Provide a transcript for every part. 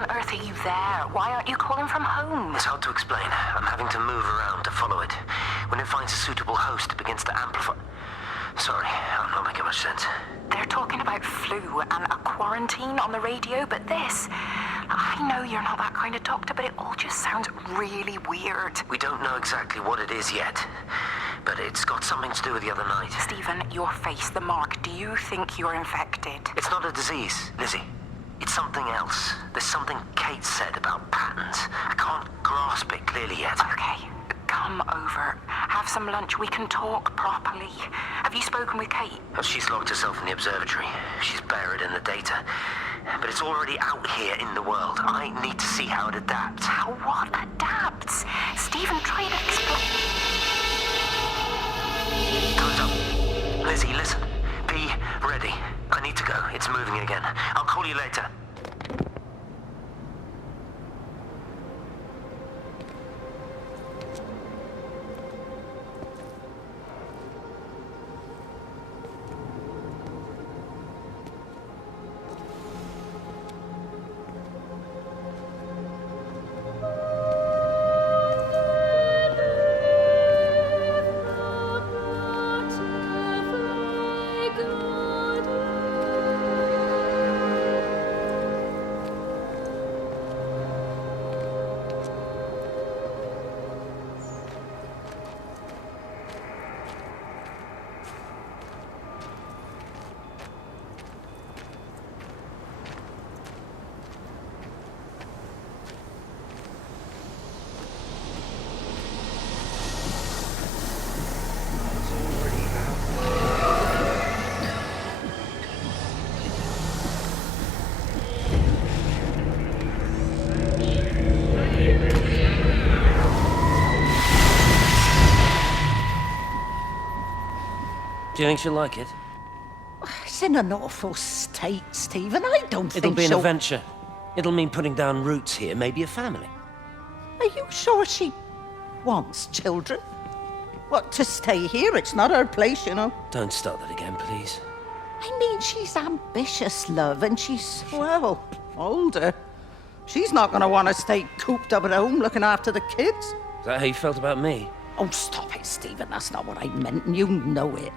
on earth are you there? Why aren't you calling from home? It's hard to explain. I'm having to move around to follow it. When it finds a suitable host, it begins to amplify. Sorry, I'm not making much sense. They're talking about flu and a quarantine on the radio, but this... I know you're not that kind of doctor, but it all just sounds really weird. We don't know exactly what it is yet, but it's got something to do with the other night. Stephen, your face, the mark, do you think you're infected? It's not a disease, Lizzie. It's something else. There's something Kate said about patterns. I can't grasp it clearly yet. Okay, come over. Have some lunch. We can talk properly. Have you spoken with Kate? She's locked herself in the observatory. She's buried in the data. But it's already out here in the world. I need to see how it adapts. How what adapts? Stephen, try to explain. Time's up. Lizzie, listen. Be ready. I need to go. It's moving again. I'll call you later. Do you think she'll like it? It's in an awful state, Stephen. I don't It'll think be an she'll... adventure. It'll mean putting down roots here, maybe a family. Are you sure she wants children? What, to stay here? It's not her place, you know. Don't start that again, please. I mean, she's ambitious, love, and she's, well, older. She's not going to want to stay cooped up at home looking after the kids. Is that how you felt about me? Oh, stop it, Stephen. That's not what I meant, and you know it.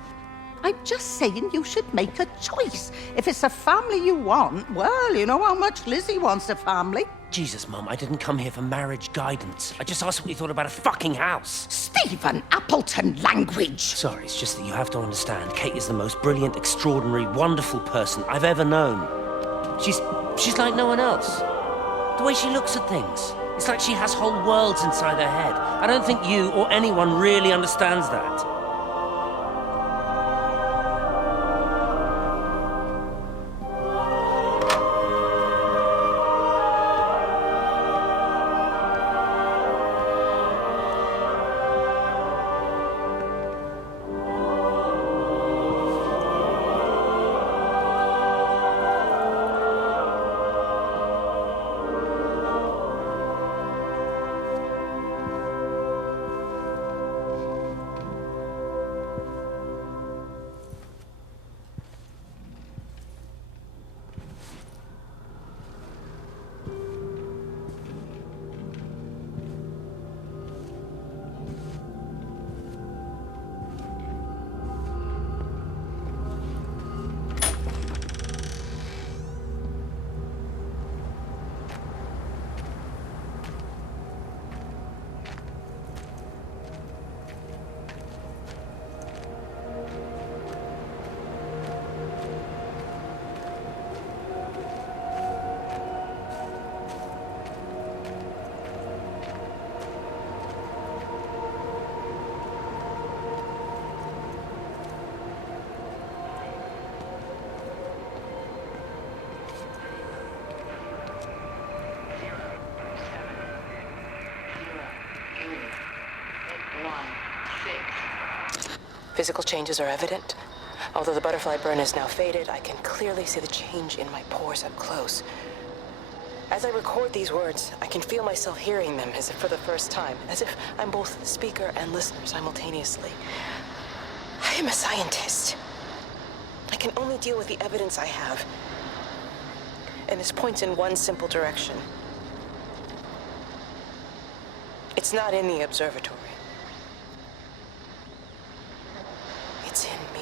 I'm just saying you should make a choice. If it's a family you want, well, you know how much Lizzie wants a family. Jesus, Mum, I didn't come here for marriage guidance. I just asked what you thought about a fucking house. Stephen Appleton language. Sorry, it's just that you have to understand. Kate is the most brilliant, extraordinary, wonderful person I've ever known. She's like no one else. The way she looks at things. It's like she has whole worlds inside her head. I don't think you or anyone really understands that. Physical changes are evident. Although the butterfly burn is now faded, I can clearly see the change in my pores up close. As I record these words, I can feel myself hearing them as if for the first time, as if I'm both speaker and listener simultaneously. I am a scientist. I can only deal with the evidence I have. and this points in one simple direction. It's not in the observatory. It's in me.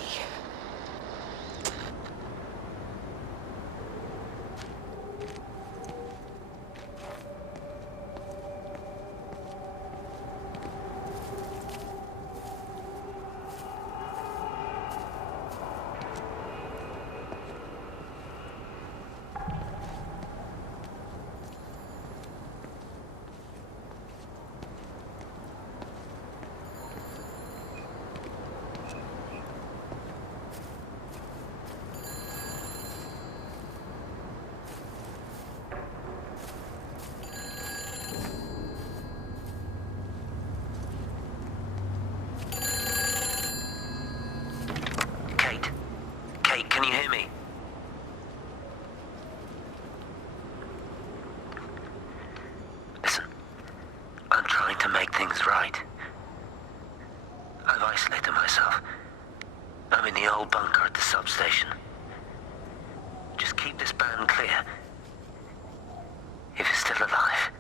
Kate, can you hear me? Listen, I'm trying to make things right. I've isolated myself. I'm in the old bunker at the substation. Just keep this band clear. If it's still alive,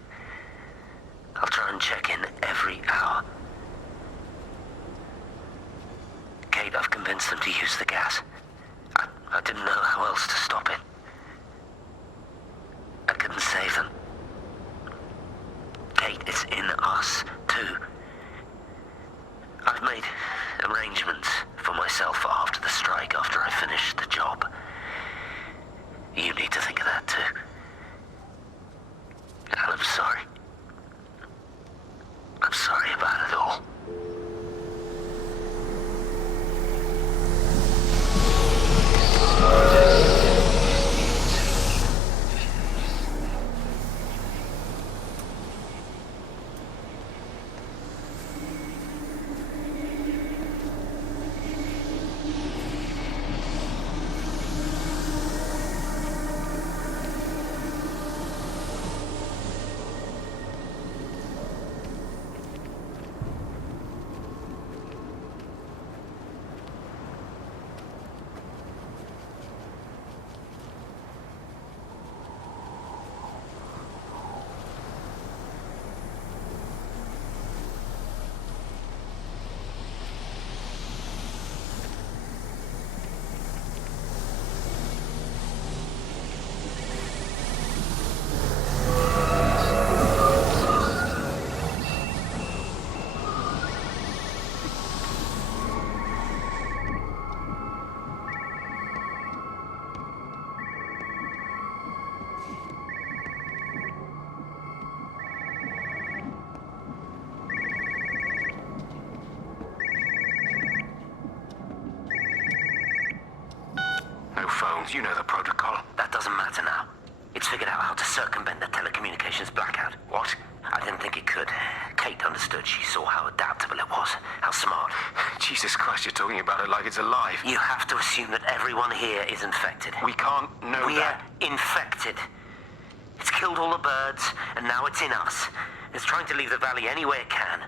I'll try and check in every hour. Kate, I've convinced them to use the gas. I didn't know how else to stop it. I couldn't save them. Kate, it's in us, too. I've made arrangements for myself after the strike, after I finish the job. You need to think of that, too. And I'm sorry. I'm sorry about it all. You know the protocol. That doesn't matter now. It's figured out how to circumvent the telecommunications blackout. What? I didn't think it could. Kate understood. She saw how adaptable it was. How smart. Jesus Christ, you're talking about it like it's alive. You have to assume that everyone here is infected. We can't know that. We're infected. It's killed all the birds, and now it's in us. It's trying to leave the valley any way it can.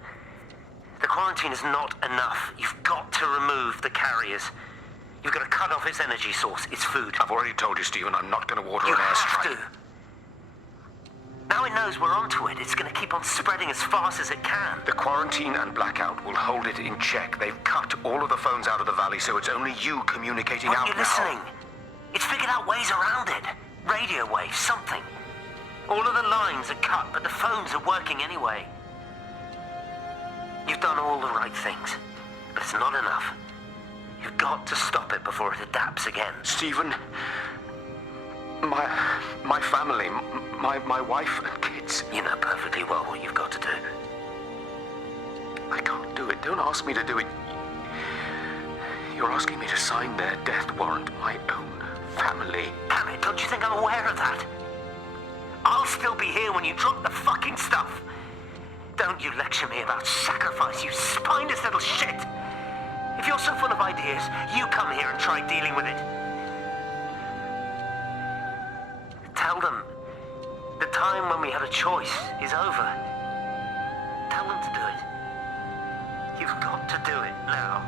The quarantine is not enough. You've got to remove the carriers. You've got to cut off its energy source, its food. I've already told you, Stephen, I'm not going to order you an airstrike. You have to. Now it knows we're onto it. It's going to keep on spreading as fast as it can. The quarantine and blackout will hold it in check. They've cut all of the phones out of the valley, so it's only you communicating out now. Aren't you listening? It's figured out ways around it. Radio waves, something. All of the lines are cut, but the phones are working anyway. You've done all the right things, but it's not enough. You've got to stop it before it adapts again. Stephen, my family, my wife and kids. You know perfectly well what you've got to do. I can't do it. Don't ask me to do it. You're asking me to sign their death warrant. My own family. Damn it, don't you think I'm aware of that? I'll still be here when you drop the fucking stuff. Don't you lecture me about sacrifice, you spineless little shit. If you're so full of ideas, you come here and try dealing with it. Tell them the time when we had a choice is over. Tell them to do it. You've got to do it now.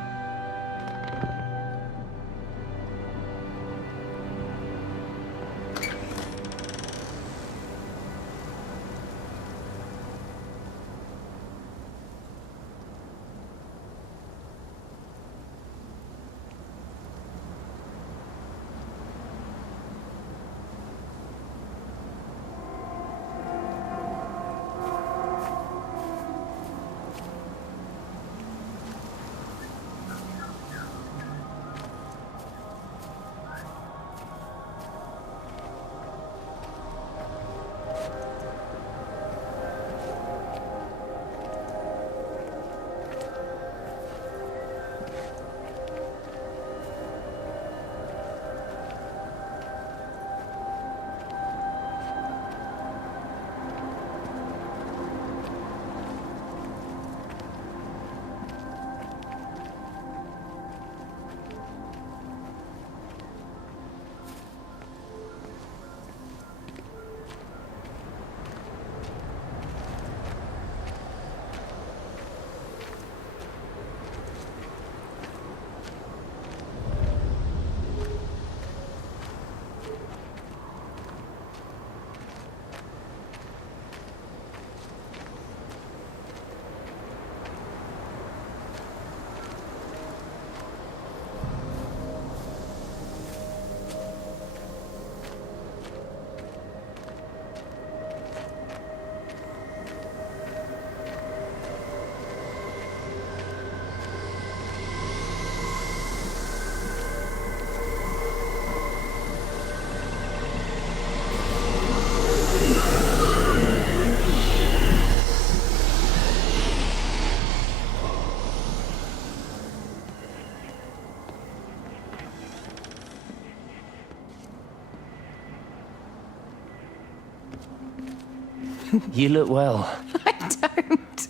You look well. I don't.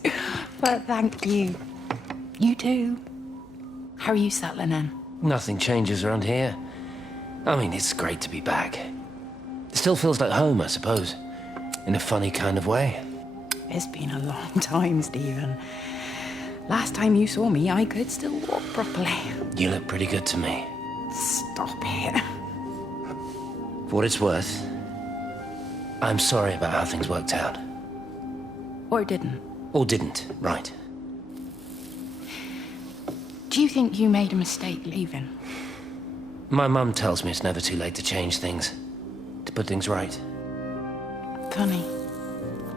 But thank you. You too. How are you settling in? Nothing changes around here. I mean, it's great to be back. It still feels like home, I suppose. In a funny kind of way. It's been a long time, Stephen. Last time you saw me, I could still walk properly. You look pretty good to me. Stop it. For what it's worth, I'm sorry about how things worked out. Or didn't. Or didn't, right. Do you think you made a mistake leaving? My mum tells me it's never too late to change things. To put things right. Funny.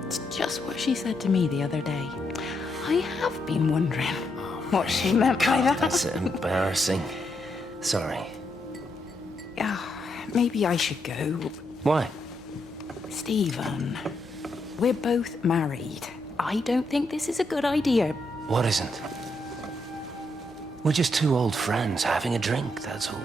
It's just what she said to me the other day. I have been wondering what she meant by that. That's embarrassing. Sorry. Yeah, maybe I should go. Why? Stephen, we're both married. I don't think this is a good idea. What isn't? We're just two old friends having a drink, that's all.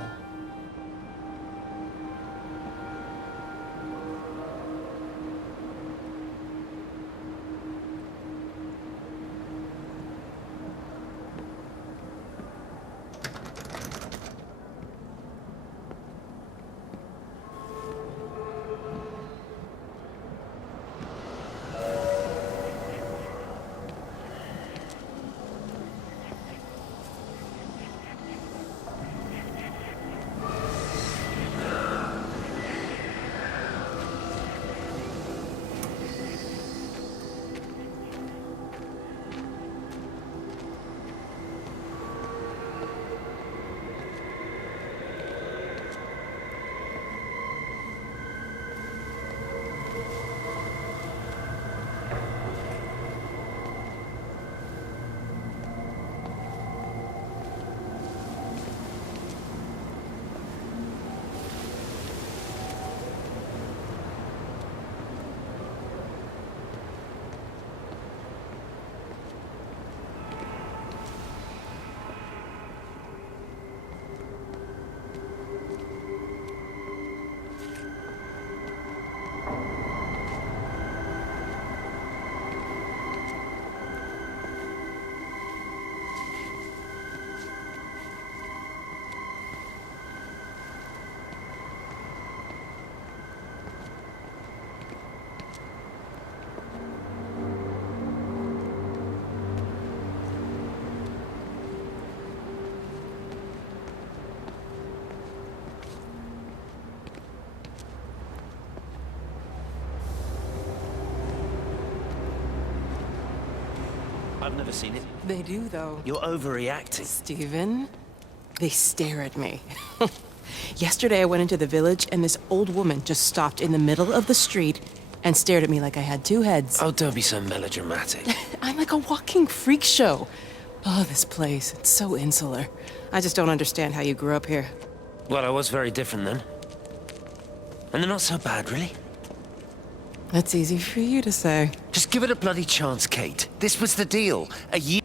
I've never seen it. They do, though. You're overreacting. Stephen, they stare at me. Yesterday I went into the village and this old woman just stopped in the middle of the street and stared at me like I had two heads. Oh, don't be so melodramatic. I'm like a walking freak show. Oh, this place, it's so insular. I just don't understand how you grew up here. Well, I was very different then. And they're not so bad, really. That's easy for you to say. Just give it a bloody chance, Kate. This was the deal. A year...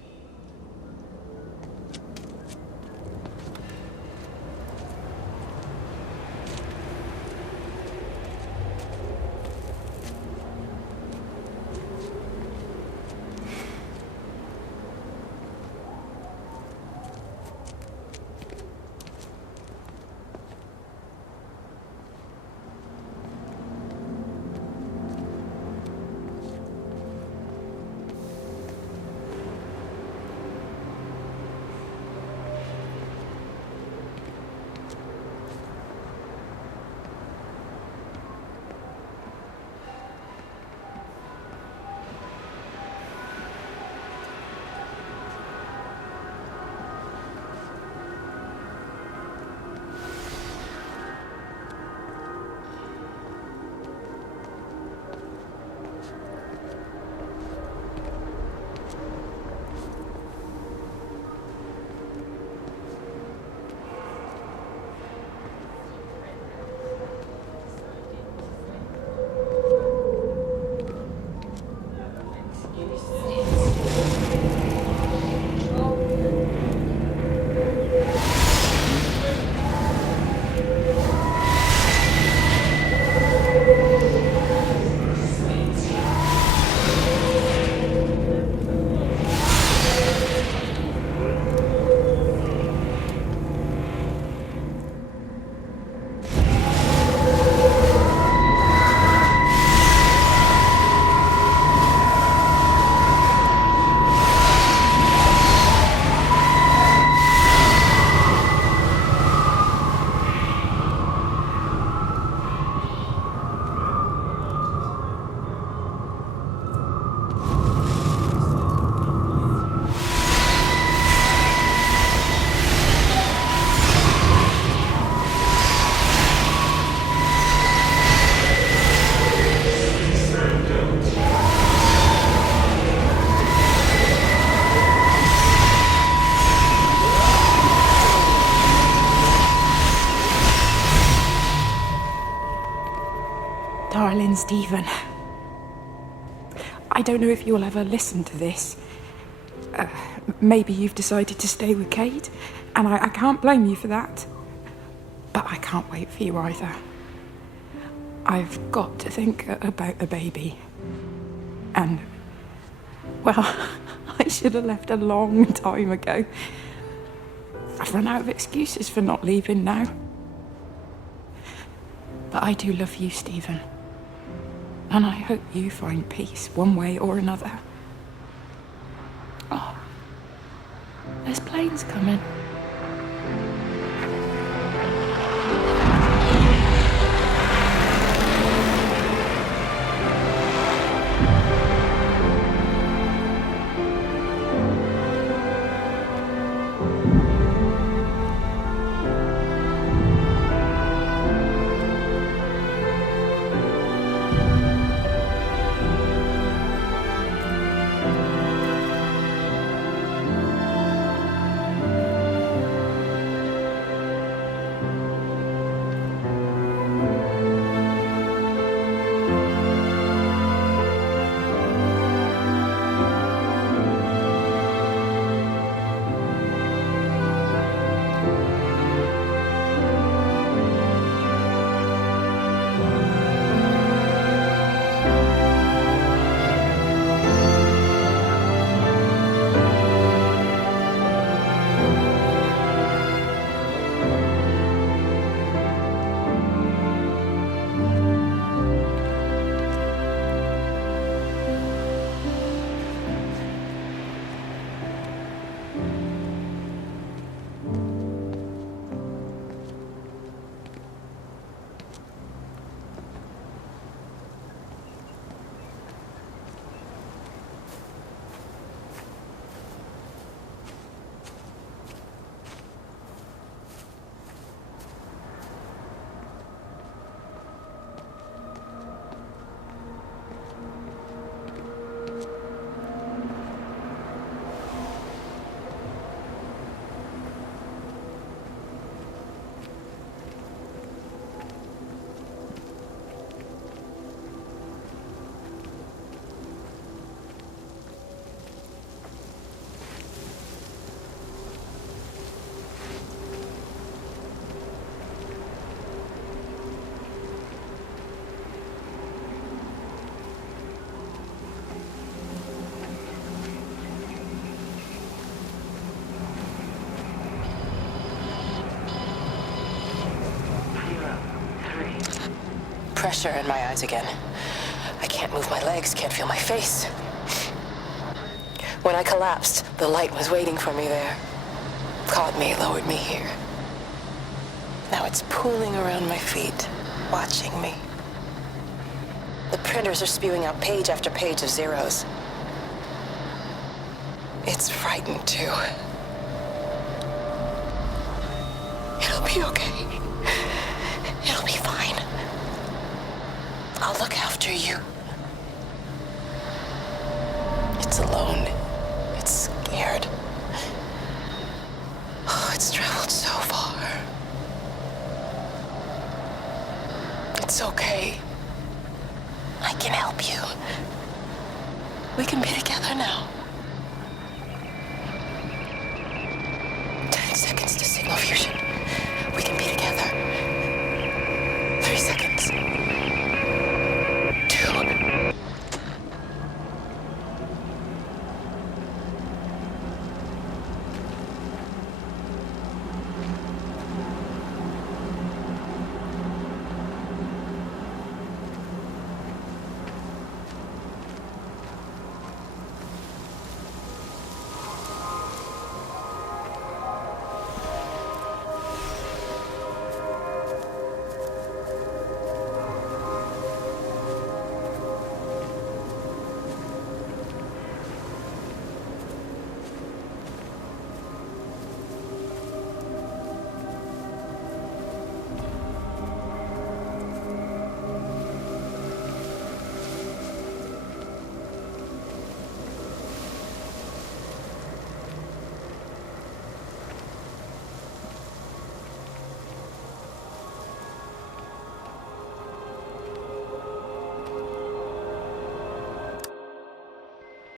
darling Stephen. I don't know if you'll ever listen to this. Maybe you've decided to stay with Kate, and I can't blame you for that. But I can't wait for you either. I've got to think about the baby. And, well, I should have left a long time ago. I've run out of excuses for not leaving now. But I do love you, Stephen. And I hope you find peace one way or another. Oh, there's planes coming. Pressure in my eyes again. I can't move my legs, can't feel my face. When I collapsed, the light was waiting for me there. Caught me, lowered me here. Now it's pooling around my feet, watching me. The printers are spewing out page after page of zeros. It's frightened too. It'll be okay. It'll be fine. I'll look after you. It's alone. It's scared. Oh, it's traveled so far. It's okay. I can help you. We can be together now.